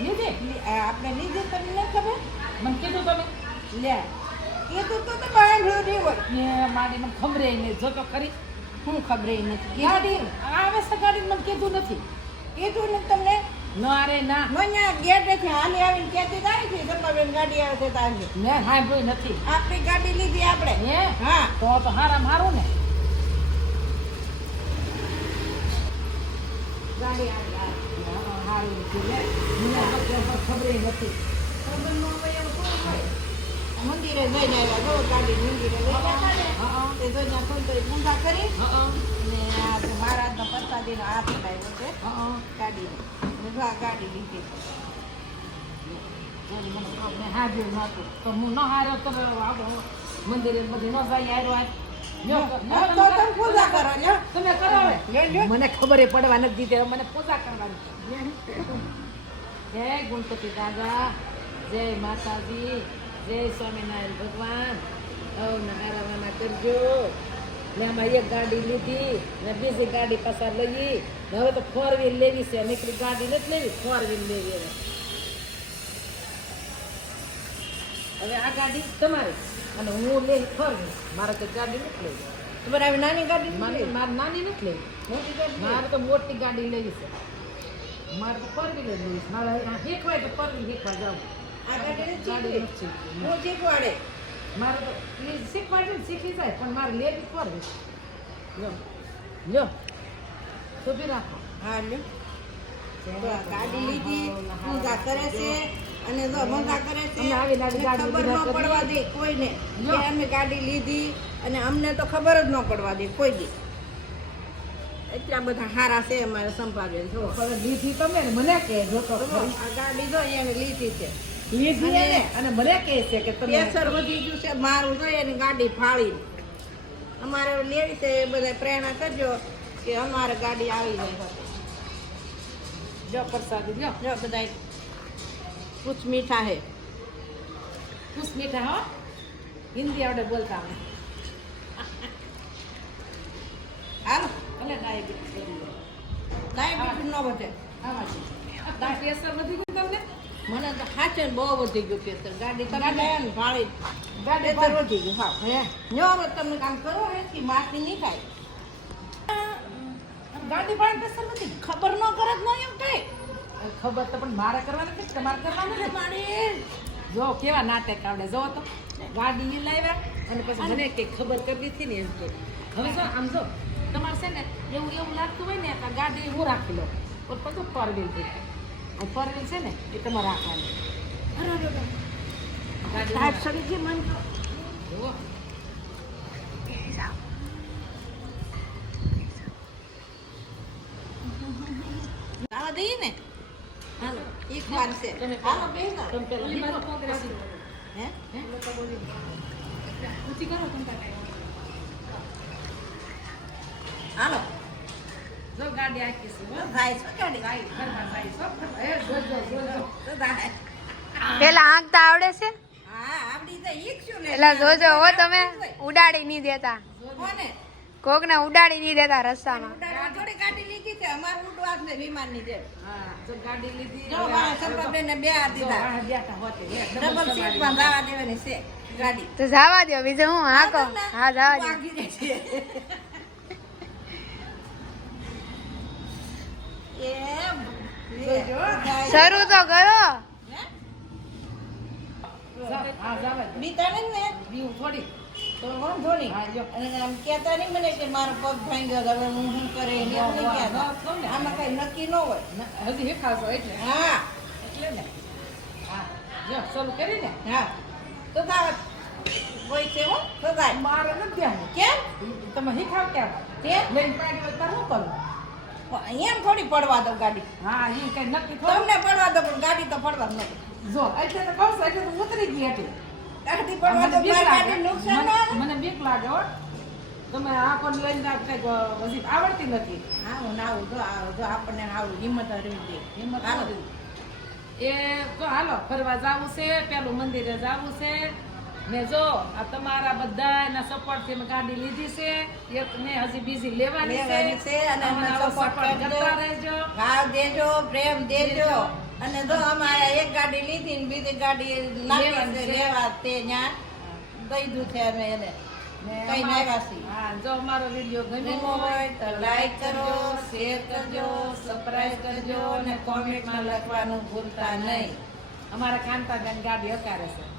લીધી? આપણે લીધી તમને નથી ખબર? મને કીધું તમે. લે. કીધું તો તો બાંધ્યું નહીં હોય. ને મારી મને ખબરે નહીં. જો તો ખરી. હું ખબરે નથી? ગાડી આવે છે ગાડી મને કીધું નથી. કીધું ને તમને? ના રે ના. મને ગેટેથી હાલી આવીને કહેતી તારી છે બેન ગાડી આવે છે તારી મેં સાંભળ્યું નથી. આપણી ગાડી લીધી આપણે. હે? હા. તો તો હારા મારું ને. ગાડી આવી આવી. તો ખબર નથી. ખબર ન હોય એવું થોડું હોય. મંદિરે જઈને આવ્યા જો ગાડી મંદિરે હા તે જોઈને સંતોએ પૂજા કરી. અને આ મહારાજનો પ્રસાદીનો હાથ લાવ્યો છે. હા ગાડીને અને જો આ ગાડી લીધી. મને હાજર નહોતું. તો હું ન તો મંદિરે બધી ન જાય આજ. ખબર પડવા નથી દીધી મને પૂજા કરવાની. જય ગુણપતિ દાદા જય માતાજી જય સ્વામિનારાયણ ભગવાન. હવને હારાવાના કરજો. ને આમાં એક ગાડી લીધી ને બીજી ગાડી પાછા લઈ. હવે તો ફોર વ્હીલ લેવી છે નીકળી ગાડી નથી લેવી ફોર વ્હીલ લેવી હવે. હવે આ ગાડી તમારી. અને હું લે ફોર વ્હીલ મારે તો ગાડી નથી લેવી. તમારે આવી નાની ગાડી? મારે નાની નથી લેવી. મોટી ગાડી મારે તો મોટી ગાડી લેવી છે. મારે તો પરવી લેવી છે મારે શીખવાય તો પરવી શીખવા જાઉં. ગાડી નથી. હું શીખવાડે. મારે તો એ શીખવાડે ને શીખી જાય પણ મારે લેવી ફોર લો લો તો બી રાખો. હા લ્યો. ગાડી લીધી પૂજા કરે છે અને જો મંગા કરે છે ખબર ન પડવા દે કોઈને. અમે ગાડી લીધી અને અમને તો ખબર જ ન પડવા દે કોઈ દી. એટલા બધા હારા છે અમારે સંભાળે જો. લીધી તમે ને મને કહે જો તો ગાડી જો એને લીધી છે. લીધી એને? અને મને કહે છે કે તમે પ્રેશર વધી ગયું છે મારું જોઈએ એની ગાડી ફાળી. અમારે લેવી છે એ બધા પ્રેરણા કરજો કે અમારે ગાડી આવી જાય જો પ્રસાદી જો. જો બધા કુછ મીઠા હે. કુછ મીઠા હો. હિન્દી આવડે બોલતા અમે હાલો ભલે ડાયાબિટીસ કરી ડાયાબિટીસ ન વધે. છે. પ્રેશર નથી ગયું તમને? મને તો સાચે બહુ વધી ગયું પ્રેશર ગાડી તમે ગાડી- ગયા ને ફાળી ગાડી પ્રેશર વધી ગયું હા. હે? જો હવે તમે કામ કરો હે કે માટી નહીં થાય ગાડી ભાડે પ્રેશર નથી ખબર ન કરે જ નહીં એમ કઈ. ખબર તો પણ મારે કરવાની કે તમારે કરવાનું ને મારી. જો કેવા નાટક આવડે. જો તો. ગાડી લાવ્યા અને પછી મને કંઈક ખબર કરવી હતી ને એમ તો હવે જો આમ જો. તમારે છે ને એવું એવું લાગતું હોય ને કે ગાડી હું રાખી લો પણ પછી વ્હીલ છે. ફોર છે ને એ તમારે રાખવાની. સાહેબ સડી ગઈ મને. જુઓ. આવા દઈએ ને? હાલો. એક વાર છે. હાલો બે પછી. હે? હે? ઊંચી કરો તમે કાંઈ. હાલો. જો ગાડી આખી છે હો. છો ગાડી. ગાડી ફરવા જાય છો ફરવા. એ જો જોજો. તો થાય. પેલા આંકતા આવડે છે? હા આવડી જાય એટલે જોજો હો તમે ઉડાડી નહીં દેતા. કોને? કોકને ઉડાડી નહીં દેતા રસ્તામાં. થોડી ગાડી લીધી છે અમારે ઉડવા જ ને વિમાનની જેમ જો ગાડી લીધી જો હવે વાહ બે જો દીધા. આ બેઠા ડબલ સીટમાં જવા દેવાની છે ગાડી. તો જવા દો બીજું હું હાકો? હા જવા દો વાગી જાય છે એમ જોજો, થાય. શરૂ તો કરો હે? જા- હા, જાવે દે. બીતા ને બીવું થોડી. તો વાંધો નહીં હા, જો. અને મને કે મારો પગ ભાંગ્યો તો હવે હું શું કરે. આમાં કઈ નક્કી ન હોય હજી હિખાશો એટલે હા એટલે ને હા જો શરૂ કરી ને હા તો કોઈ છે હો તો મારે નથી કેમ? તમે હિખાવ કેમ? કેમ લઈને પાડી હોય તાર શું કરું એમ થોડી પડવા દો ગાડી. હા એ કઈ નક્કી તમને પડવા દો પણ ગાડી તો પડવા જ નથી. જો એટલે તો કહું એટલે તો ઉતરી ગઈ હતી. ગાડી પડવા દો. ગાડી નુકસાન મને- બીક લાગે હો. તમે આંખો લઈને જાવ કંઈક હજી આવડતી નથી. આવું ના આવું જો આવું જો આપણને આવું હિંમત હરવી દે હિંમત. નથી. એ તો હાલો ફરવા જાવું છે પેલું મંદિરે જાવું છે. ને જો આ તમારા બધા એના સપોર્ટથી ગાડી લીધી છે. એક ને હજી બીજી લેવાની છે. અને અમને. કરતા રહેજો. ભાવ દેજો પ્રેમ દેજો. અને જો અમારે એક ગાડી લીધી ને બીજી ગાડી નાખી. લેવા તે ન્યા. દઈ છે અમે એને. કઈ હા જો અમારો વીડિયો ગમ્યો ગમ્યો હોય તો લાઈક કરો શેર કરજો સબસ્ક્રાઇબ કરજો અને કોમેન્ટમાં લખવાનું ભૂલતા નહીં. અમારા કાંતાબેન ગાડી હકારે છે.